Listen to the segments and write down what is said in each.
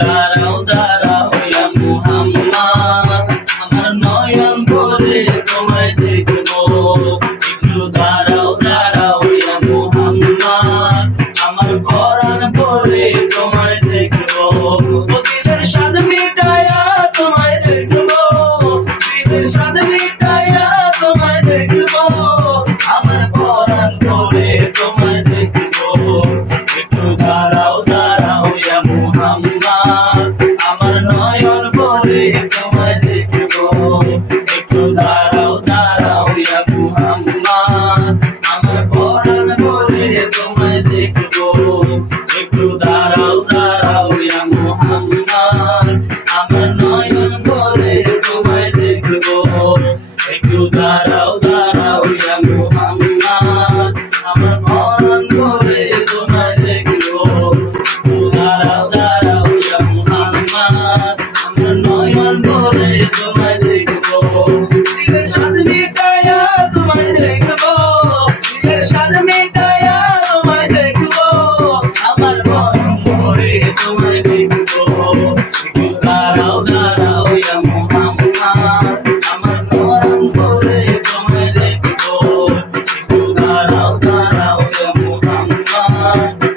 দাঁড়াও দাঁড়াও ইয়া মুহাম্মদ, আমার নয়ন ভরে তোমায় দেখবো। একটু দাঁড়াও দাঁড়াও ইয়া মুহাম্মদ, আমার পরাণ ভরে তোমায় দেখবো। দিলের স্বাদ মিটায়া তোমায় দেখবো, দিলের স্বাদ মিটায়া তোমায় দেখবো, আমার পরাণ ভরে তোমায় দেখবো। একটু দাঁড়াও দাঁড়াও ইয়া মুহাম্মদ, আমার নয়ন ভরে তোমায় দেখবো। একটু দাঁড়াও দাঁড়াও ইয়া মুহাম্মদ, আমার পরাণ ভরে তোমায় দেখবো। একটু দাঁড়াও দাঁড়াও ইয়া মুহাম্মদ, আমার নয়ন ভরে তোমায় দেখবো। একটু দাঁড়াও দাঁড়াও ইয়া মুহাম্মদ, আমার পরাণ ভরে তোমায় দেখবো। একটু দাঁড়াও দাঁড়াও ইয়া মুহাম্মদ, আমার নয়ন ভরে তোমায় দেখবো। দিলের স্বাদ মিটায়া তোমায় দেখবো, দিলের স্বাদ মিটায়া তোমায় দেখবো, আমার মন ভরে তোমায় দেখবো। একটু দাঁড়াও দাঁড়াও ইয়া মুহাম্মদ, আমার নয়ন ভরে তোমায় দেখবো। একটু দাঁড়াও দাঁড়াও ইয়া মুহাম্মদ,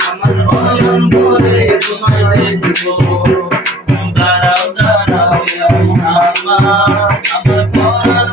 আমার নয়ন ভরে তোমায় দেখবো। একটু দাঁড়াও দাঁড়াও ইয়া মুহাম্মদ, আমার পরাণ